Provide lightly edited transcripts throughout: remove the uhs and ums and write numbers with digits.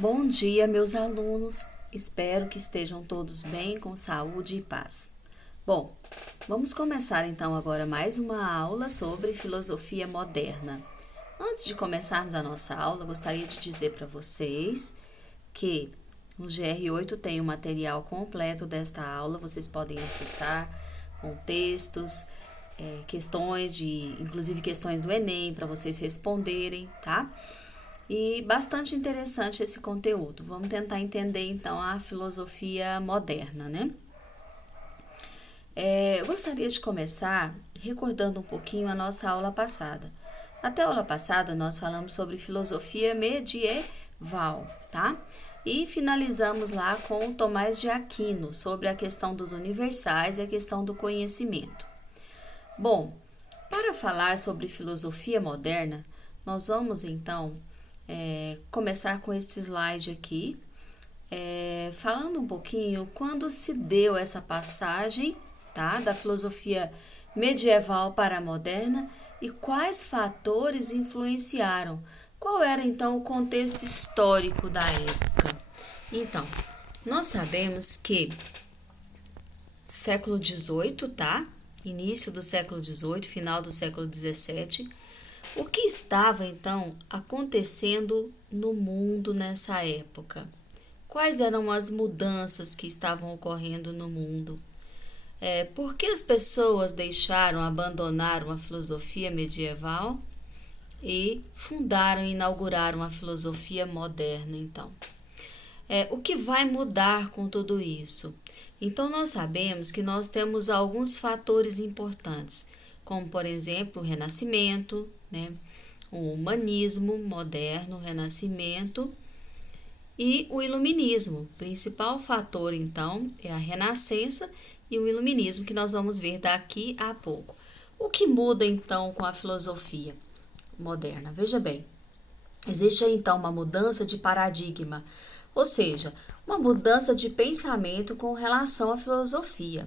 Bom dia, meus alunos. Espero que estejam todos bem, com saúde e paz. Bom, vamos começar então agora mais uma aula sobre filosofia moderna. Antes de começarmos a nossa aula, gostaria de dizer para vocês que no GR8 tem o material completo desta aula. Vocês podem acessar com textos, inclusive questões do Enem para vocês responderem, tá? E bastante interessante esse conteúdo. Vamos tentar entender então a filosofia moderna, né? Eu gostaria de começar recordando um pouquinho a nossa aula passada. Até a aula passada nós falamos sobre filosofia medieval, tá? E finalizamos lá com o Tomás de Aquino sobre a questão dos universais e a questão do conhecimento. Bom, para falar sobre filosofia moderna, nós vamos então começar com esse slide aqui, falando um pouquinho quando se deu essa passagem, tá, da filosofia medieval para a moderna e quais fatores influenciaram. Qual era então o contexto histórico da época? Então, nós sabemos que século XVIII, tá? Início do século XVIII, final do século XVII. O que estava, então, acontecendo no mundo nessa época? Quais eram as mudanças que estavam ocorrendo no mundo? Por que as pessoas abandonaram a filosofia medieval e inauguraram a filosofia moderna, então? O que vai mudar com tudo isso? Então, nós sabemos que nós temos alguns fatores importantes, como, por exemplo, o Renascimento, né? O humanismo moderno, o Renascimento e o Iluminismo. O principal fator, então, é a Renascença e o Iluminismo, que nós vamos ver daqui a pouco. O que muda, então, com a filosofia moderna? Veja bem, existe, então, uma mudança de paradigma, ou seja, uma mudança de pensamento com relação à filosofia.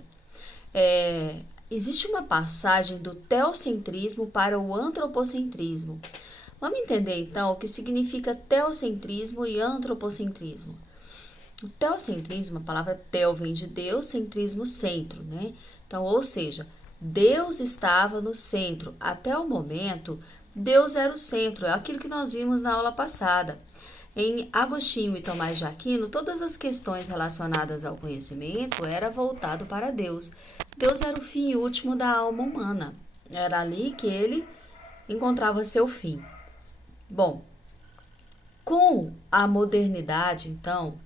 Existe uma passagem do teocentrismo para o antropocentrismo. Vamos entender, então, o que significa teocentrismo e antropocentrismo. O teocentrismo, a palavra teo vem de Deus, centrismo, centro, né? Então, ou seja, Deus estava no centro. Até o momento, Deus era o centro. É aquilo que nós vimos na aula passada. Em Agostinho e Tomás de Aquino, todas as questões relacionadas ao conhecimento era voltado para Deus. Deus era o fim último da alma humana. Era ali que ele encontrava seu fim. Bom, com a modernidade, então,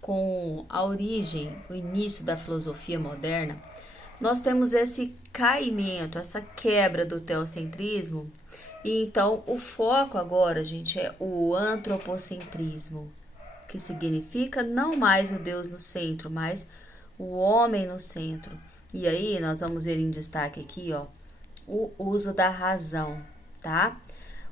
com a origem, o início da filosofia moderna, nós temos esse caimento, essa quebra do teocentrismo. E então, o foco agora, gente, é o antropocentrismo, que significa não mais o Deus no centro, mas o homem no centro. E aí, nós vamos ver em destaque aqui, ó, o uso da razão, tá?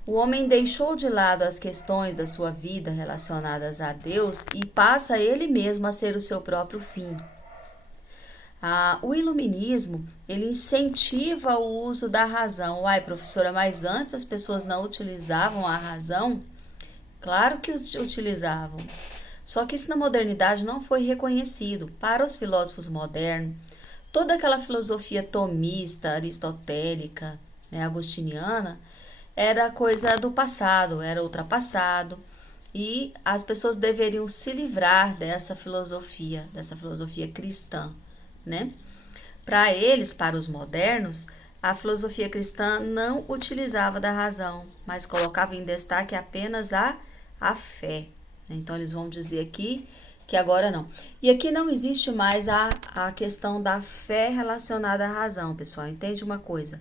O homem deixou de lado as questões da sua vida relacionadas a Deus e passa ele mesmo a ser o seu próprio fim. O iluminismo, ele incentiva o uso da razão. Uai, professora, mas antes as pessoas não utilizavam a razão? Claro que utilizavam. Só que isso na modernidade não foi reconhecido. Para os filósofos modernos, toda aquela filosofia tomista, aristotélica, né, agostiniana, era coisa do passado, era ultrapassado. E as pessoas deveriam se livrar dessa filosofia cristã, né? Para eles, para os modernos, a filosofia cristã não utilizava da razão, mas colocava em destaque apenas a fé. Então, eles vão dizer aqui que agora não. E aqui não existe mais a questão da fé relacionada à razão, pessoal. Entende uma coisa?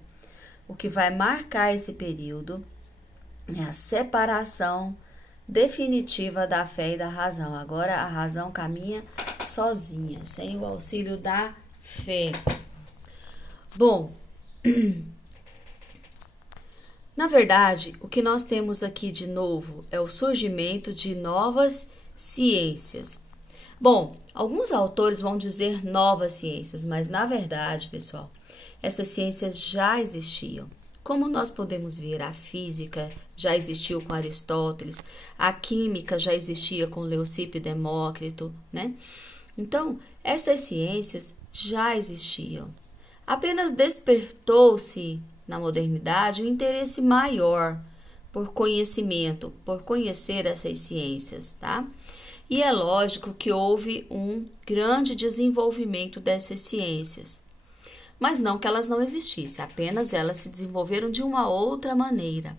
O que vai marcar esse período é a separação definitiva da fé e da razão. Agora a razão caminha sozinha, sem o auxílio da fé. Bom, na verdade, o que nós temos aqui de novo é o surgimento de novas ciências. Bom, alguns autores vão dizer novas ciências, mas na verdade, pessoal, essas ciências já existiam. Como nós podemos ver, a física já existiu com Aristóteles, a química já existia com Leucipo e Demócrito, né? Então, essas ciências já existiam. Apenas despertou-se na modernidade um interesse maior por conhecimento, por conhecer essas ciências, tá? E é lógico que houve um grande desenvolvimento dessas ciências. Mas não que elas não existissem, apenas elas se desenvolveram de uma outra maneira.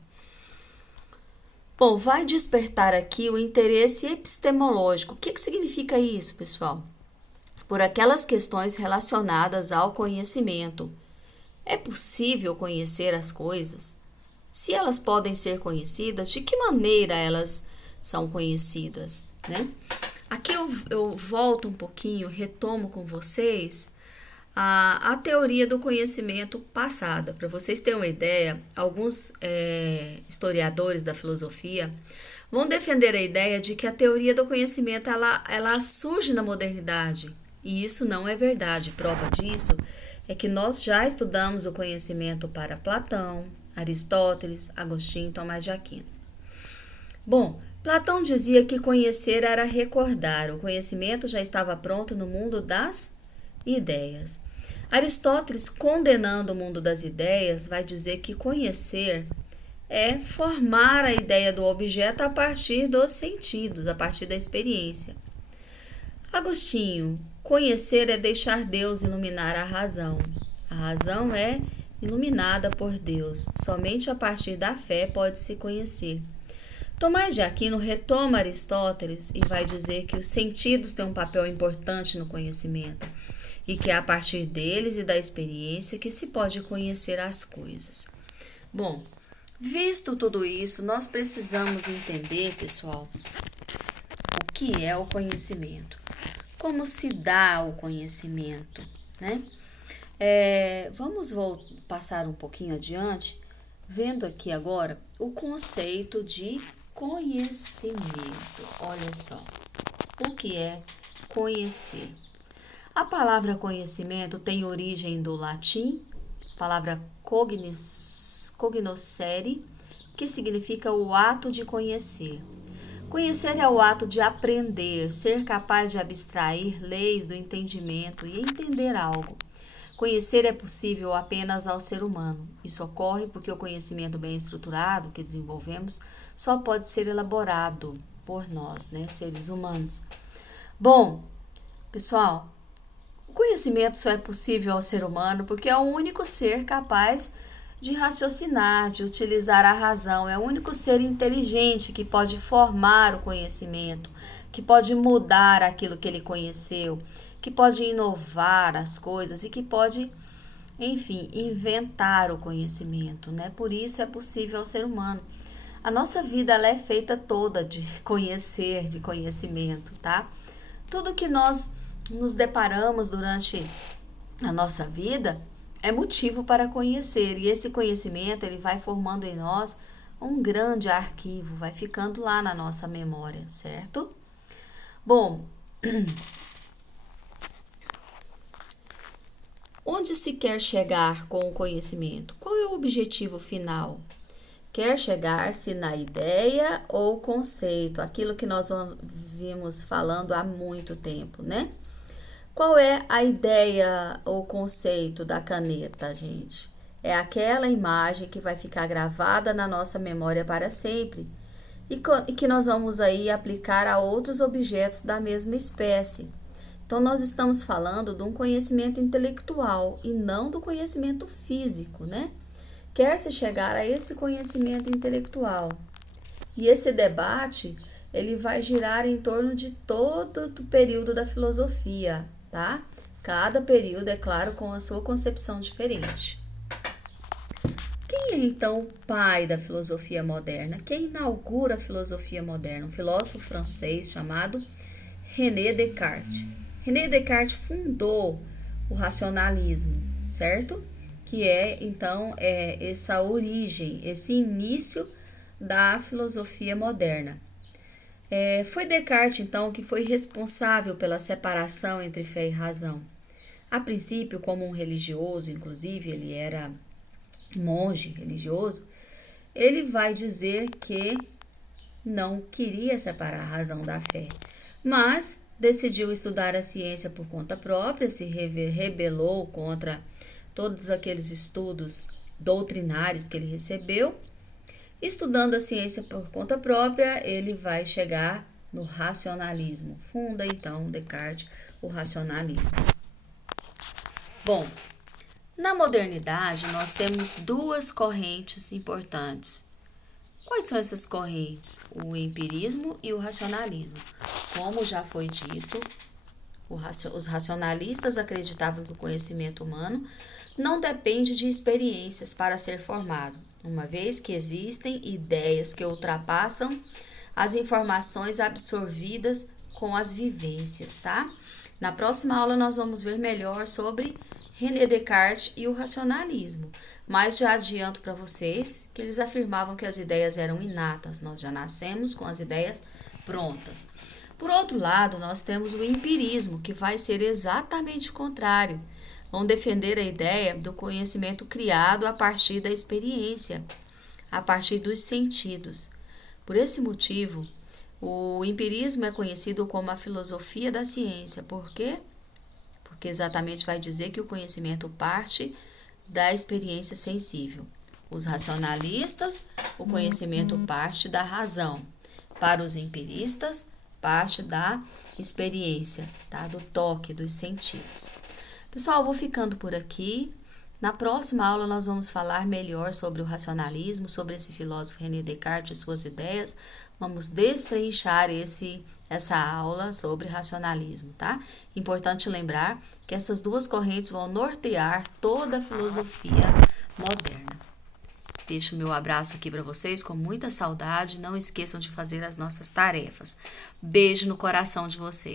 Bom, vai despertar aqui o interesse epistemológico. O que significa isso, pessoal? Por aquelas questões relacionadas ao conhecimento. É possível conhecer as coisas? Se elas podem ser conhecidas, de que maneira elas são conhecidas, né? Aqui eu volto um pouquinho, retomo com vocês a teoria do conhecimento passada. Para vocês terem uma ideia, alguns historiadores da filosofia vão defender a ideia de que a teoria do conhecimento ela surge na modernidade. E isso não é verdade. Prova disso é que nós já estudamos o conhecimento para Platão, Aristóteles, Agostinho e Tomás de Aquino. Bom, Platão dizia que conhecer era recordar. O conhecimento já estava pronto no mundo das ideias. Aristóteles, condenando o mundo das ideias, vai dizer que conhecer é formar a ideia do objeto a partir dos sentidos, a partir da experiência. Agostinho, conhecer é deixar Deus iluminar a razão. A razão é iluminada por Deus. Somente a partir da fé pode-se conhecer. Tomás de Aquino retoma Aristóteles e vai dizer que os sentidos têm um papel importante no conhecimento e que é a partir deles e da experiência que se pode conhecer as coisas. Bom, visto tudo isso, nós precisamos entender, pessoal, o que é o conhecimento. Como se dá o conhecimento, né? Vamos passar um pouquinho adiante, vendo aqui agora o conceito de conhecimento. Olha só, o que é conhecer? A palavra conhecimento tem origem do latim, palavra cognoscere, que significa o ato de conhecer. Conhecer é o ato de aprender, ser capaz de abstrair leis do entendimento e entender algo. Conhecer é possível apenas ao ser humano. Isso ocorre porque o conhecimento bem estruturado que desenvolvemos só pode ser elaborado por nós, né, seres humanos. Bom, pessoal, o conhecimento só é possível ao ser humano porque é o único ser capaz de raciocinar, de utilizar a razão. É o único ser inteligente que pode formar o conhecimento, que pode mudar aquilo que ele conheceu, que pode inovar as coisas e que pode, enfim, inventar o conhecimento, né? Por isso é possível ao ser humano. A nossa vida ela é feita toda de conhecer, de conhecimento, tá? Tudo que nós nos deparamos durante a nossa vida é motivo para conhecer, e esse conhecimento ele vai formando em nós um grande arquivo, vai ficando lá na nossa memória, certo? Bom, onde se quer chegar com o conhecimento? Qual é o objetivo final? Quer chegar-se na ideia ou conceito, aquilo que nós vimos falando há muito tempo, né? Qual é a ideia ou conceito da caneta, gente? É aquela imagem que vai ficar gravada na nossa memória para sempre e que nós vamos aí aplicar a outros objetos da mesma espécie. Então, nós estamos falando de um conhecimento intelectual e não do conhecimento físico, né? Quer-se chegar a esse conhecimento intelectual. E esse debate, ele vai girar em torno de todo o período da filosofia, tá? Cada período, é claro, com a sua concepção diferente. Quem é, então, o pai da filosofia moderna? Quem inaugura a filosofia moderna? Um filósofo francês chamado René Descartes. René Descartes fundou o racionalismo, certo? Que é, então, essa origem, esse início da filosofia moderna. Foi Descartes, então, que foi responsável pela separação entre fé e razão. A princípio, como um religioso, inclusive, ele era monge religioso, ele vai dizer que não queria separar a razão da fé, mas decidiu estudar a ciência por conta própria, se rebelou contra todos aqueles estudos doutrinários que ele recebeu. Estudando a ciência por conta própria, ele vai chegar no racionalismo. Funda, então, Descartes o racionalismo. Bom, na modernidade, nós temos duas correntes importantes. Quais são essas correntes? O empirismo e o racionalismo. Como já foi dito, os racionalistas acreditavam que o conhecimento humano não depende de experiências para ser formado, uma vez que existem ideias que ultrapassam as informações absorvidas com as vivências, tá? Na próxima aula nós vamos ver melhor sobre René Descartes e o racionalismo, mas já adianto para vocês que eles afirmavam que as ideias eram inatas, nós já nascemos com as ideias prontas. Por outro lado, nós temos o empirismo, que vai ser exatamente o contrário. Vão defender a ideia do conhecimento criado a partir da experiência, a partir dos sentidos. Por esse motivo, o empirismo é conhecido como a filosofia da ciência. Por quê? Porque exatamente vai dizer que o conhecimento parte da experiência sensível. Os racionalistas, o conhecimento parte da razão. Para os empiristas, parte da experiência, tá? Do toque, dos sentidos. Pessoal, eu vou ficando por aqui. Na próxima aula nós vamos falar melhor sobre o racionalismo, sobre esse filósofo René Descartes e suas ideias. Vamos destrinchar essa aula sobre racionalismo, tá? Importante lembrar que essas duas correntes vão nortear toda a filosofia moderna. Deixo o meu abraço aqui para vocês com muita saudade. Não esqueçam de fazer as nossas tarefas. Beijo no coração de vocês.